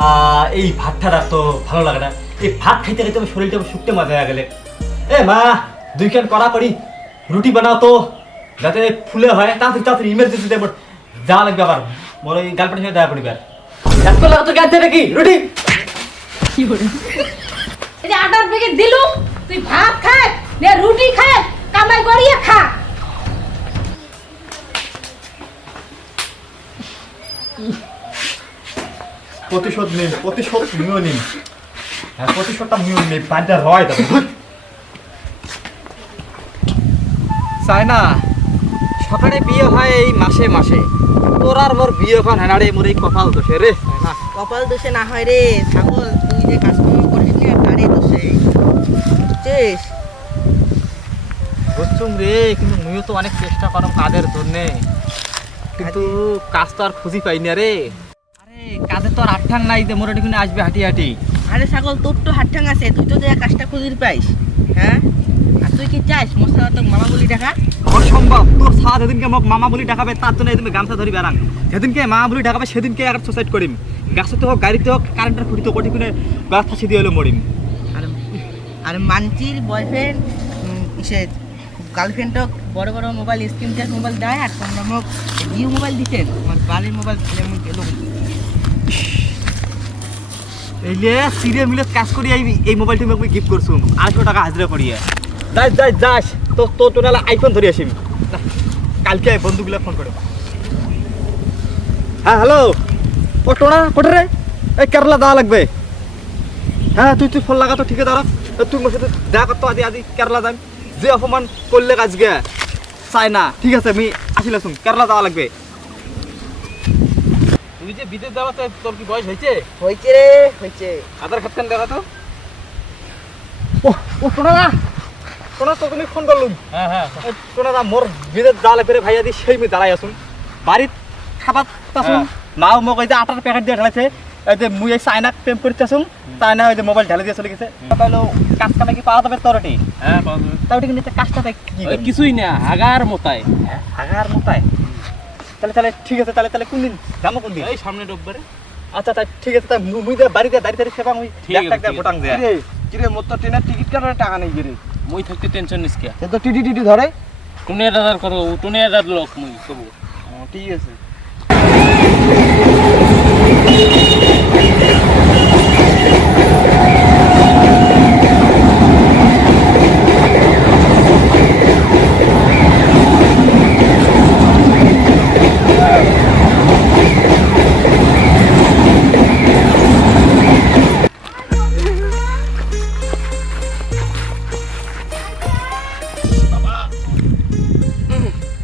এই ভাতটা তো ভালো লাগে না। এই ভাত খাইতে খাইতে আমার শরীরটা শুকতে মজা হয়ে গেলে। এ মা, 2 ক্যান কড়া করি রুটি বানাও তো, যাতে ফুলে হয়। তাড়াতাড়ি তাড়াতাড়ি ইমার্জেন্সি দেবো, যাওয়া লাগবে আবার। মনে হয় গার্লফ্রেন্ডের সঙ্গে দেখা করি। এত লাগা তো গাইতে নাকি রুটি কি করে এই যে আটার প্যাকেট দিলু, তুই ভাত খায় না রুটি খায়, কামাই করিয়া খা। প্রতিশোধ নিন, প্রতিশোধ নিও নিন। হ্যাঁ, প্রতিশোধটা নিও নিন, পাঁচটা হয় তবে। চাই না সকালে বিয়ে হয় এই মাসে মাসে, তোর আর মোর বিয়ে এখন হ্যাঁ রে, মোর এই কপাল দোষে রে। না কপাল দোষে না হয় রে ছাগল, তুই যে কাজকর্ম করিস না তারই দোষে, বুঝছিস? বুঝছুম রে, কিন্তু মুইও তো অনেক চেষ্টা করম কাজের জন্যে, কিন্তু কাজ তো আর খুঁজি পাই না রে। আরে কাজে তো আর আটঠাং নাই যে মোর এখানে আসবে হাঁটি হাঁটি। আরে ছাগল, তোর তো হাতঠাং আছে, তুই তো যে কাজটা খুঁজির পাইস, হ্যাঁ? আর তুই কি চাস মোর সাথে তো মামা বলি দেখা? অসম্ভব, তোর সাথ যেদিনকে মোক মামা বলি ডাকাবে তার জন্য তুমি গামছা ধরি বেড়ান, যেদিনকে মামা বলি ডাকাবে সেদিনকে একটা সুসাইড করিম। গাছতে হোক গাড়িতে হোক কারেন্টের খুঁটি তো কোটি কিনে গাছ ফাঁসি দিয়ে হলো মরিম। আর আর মানচির বয়ফ্রেন্ড সে গার্লফ্রেন্ডক বড় বড় মোবাইল, স্ক্রিন টাচ মোবাইল দেয়, আর তোমরা মোক জিও মোবাইল দিচ্ছেন, আমার বাড়ির মোবাইল ফেলে মুই গেল। এইলে সিরিয়াল মিলে কাজ করি এই মোবাইলটি আমি গিফট করছুম 250 টাকা হাজিরা করিয়ে। যাই যাই যাস তো তো তো নাহলে আইফোন ধরে আসিম। কালকে বন্ধুগুলা ফোন করো। হ্যাঁ হ্যালো, ও টোনা কোটে রে? এই কেরালা যাওয়া লাগবে। হ্যাঁ তুই তুই ফোন লাগা তো, ঠিক আছে দাঁড়া। তুই মোর সাথে দেখা করতো আদি আদি কেরালা যাম। যে অপমান করলে আজকে চাই না, ঠিক আছে আমি আসিলাম, কেরালা যাওয়া লাগবে। তুই যে বিদেশ যাওয়া, তোর কি বয়স হয়েছে? হয়েছে রে, হয়েছে। আধার কার্ড কেন দেখা তো। ও শোনা না, শোনা তো তুমি ফোন করলুম। হ্যাঁ হ্যাঁ শোনা না, মোর বিদেশ যাওয়া লাগবে ভাইয়া দি, সেই আমি দাঁড়াই আসুন বাড়ির খাবার আসুন। মাও মোক ওই যে আটার প্যাকেট দিয়ে ঢালাইছে, এই যে মুই এই চায়না প্রেম করতে আসুন, চায়না ওই যে মোবাইল ঢালে দিয়ে চলে গেছে। তাহলে কাজ কামে কি পাওয়া যাবে তোরটি? হ্যাঁ পাওয়া যাবে। তাও ঠিক আছে, কাজটা কি কিছুই না, হাগার মোতায়। হাগার মোতায়? তাহলে তাহলে ঠিক আছে, তাহলে তাহলে কোন দিন যাবো? কোন দিন? এই সামনে রোববারে। আচ্ছা তাই ঠিক আছে, তাই মুই বাড়িতে দাঁড়িয়ে সেবা মুই একটা গোটাং যায়। কিরে মোর তো ট্রেনের টিকিট কাটার টাকা নেই রে। মই থাকতে টেনশন নিস কে? তো টিটি টিটি ধরে টুনে দাদার কথা, টুনে দাদার লোক মই কব। ঠিক আছে।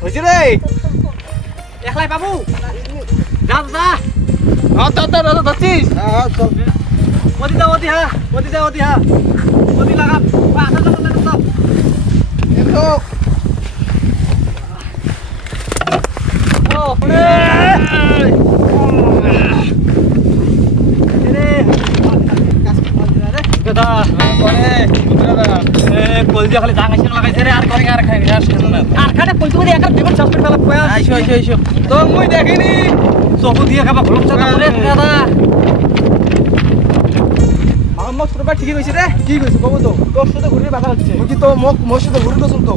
হয়েছে রে একলাই বাবু, যা যা। হ্যাঁ দাদা ধরছিস? ওদি যা ওদি, হ্যাঁ ওদি যা ওদি, হ্যাঁ ওদি লাগা। আসা যাও না সব একটু। ও রে রে কাজ করে রে দাদা, করে দাদা। কলজি খালি জাঙ্গাইছেন লাগাইছে রে। আর করে আর খাই আর শুনো না, আর খানে কলজি বলি একার দেবন সাসপেন্ড ফেলা কয়া। আইসো আইসো আইসো, তো মুই দেখিনি চকু দিয়ে খাবা ভলক চাকা করে দাদা। মোহাম্মদ প্রভা ঠিকই কইছে রে। কি কইছে কব তো? তোর সাথে ঘুরে বাধা হচ্ছে। মুই কি তো মোর সাথে ঘুরে গেছুম তো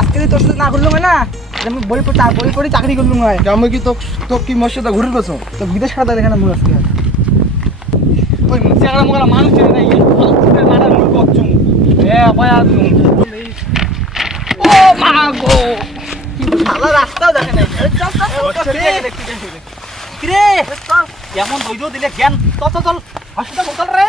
আজকে তোর সাথে না ঘুরলাম না, আমি বই পড়ি চাকরি করলুম হয়। আমি কি তো কি মোর সাথে ঘুরে গেছো? তো বিদেশ খাতা দেখে না মুই আজকে ওই চেহারা মুখলা মানুষ চিনি নাই, ফালতুকে মারার মুই কচ্ছুম। এ পয়া ও মা গো, কি ভালো রাস্তাও দেখে নাই। চল চল কি রে এমন বইদো দিলে জ্ঞান। চল চল চল হসপিটাল চল রে।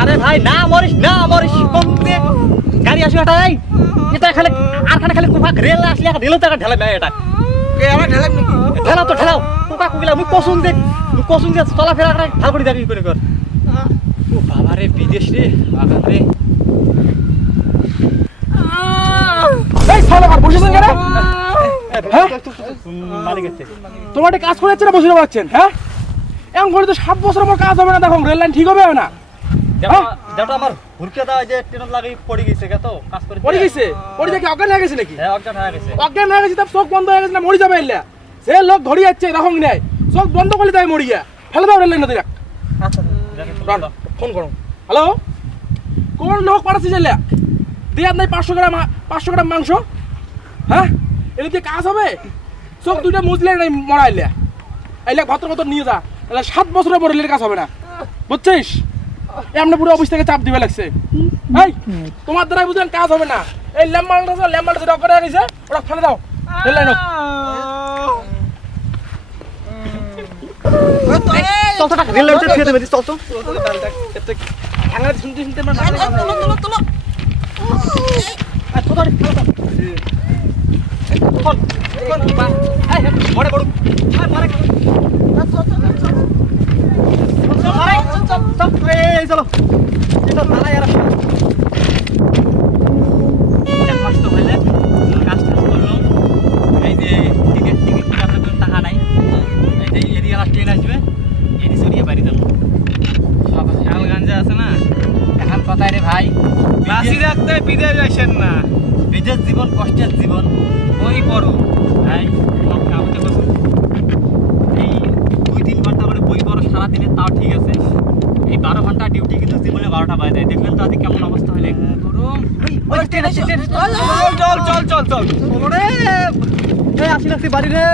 আরে ভাই না মরিস না মরিস, গাড়ি আসি হঠাই এটা খালি আর খালি কুফা রেল আসলে রেল তো ঢেলা এটা আমার ঢেলাম নাকি? ঢেলাও তো ঢেলাও, কুকা কুকিলা মুই কসুন যে চলাফেরা করে ভাল করে দাঁড়িয়ে করে কর। ও বাবা রে, বিদেশ রে বাবা রে। এই সালা আর বসেছেন কেন? মালিক আছে তোমার কাজ করে যাচ্ছে না, বসে পাচ্ছেন? হ্যাঁ এমন করে তো 7 বছর আমার কাজ হবে না, দেখো রেল লাইন ঠিক হবে না। যেটা আমার হুরকে দা যে ট্রেন লাগি পড়ে গেছে কে তো কাজ করে পড়ে গেছে পড়ে দেখি অজ্ঞান হয়ে গেছে নাকি হ্যাঁ অজ্ঞান হয়ে গেছে অজ্ঞান হয়ে গেছে তার চোখ বন্ধ হয়ে গেছে না মরে যাবে এলা সে লোক ধরি যাচ্ছে এরকম নাই চোখ বন্ধ করলে তাই মরি গিয়া ফেলে দাও রেল নদী আচ্ছা ফোন করো হ্যালো কোন লোক পাঠাচ্ছিস এলা দেয়ার নাই 500 গ্রাম মাংস হ্যাঁ এটা দিয়ে কাজ হবে চোখ দুইটা মুজলে নাই মরা এলা এলা ভদ্র নিয়ে যা এলা 7 বছরের পরে এর কাজ হবে না বুঝছিস এমনি পুরো অফিস থেকে চাপ দিবে লাগছে এই তোমার দ্বারাই বুঝলেন কাজ হবে না এই ল্যাম্বালটা যেটা করে গেছে ওটা ফেলে দাও ফেলে নাও চল তো রেল লাইনটা ছেড়ে দেবে চল তো ঠ্যাঙ্গা শুনতে শুনতে আমার তোলো মরে পড়ুক চলো এক মাস তো হইলে কাজ টাজ করলাম এই যে টিকিট কাটার জন্য টাকা নাই এই যে এরিয়া ট্রেন আসবে এটি সরিয়ে বাড়ি যাবো শালগঞ্জে আছে না এখন কথাই রে ভাই বাসি রাখতে বিদেশ যাইছেন না বিদেশ জীবন কষ্টের জীবন বই পড়ো ভাই আমাকে বসুন এই 2-3 ঘন্টা করে বই পড়ো সারাদিনে তাও ঠিক আছে এই 12 ঘন্টা ডিউটি কিন্তু জীবনে 12টা বাজে যায় দেখবেন তো আজকে কেমন অবস্থা হলে গরম চল ওরে এই আসি বাড়ি রে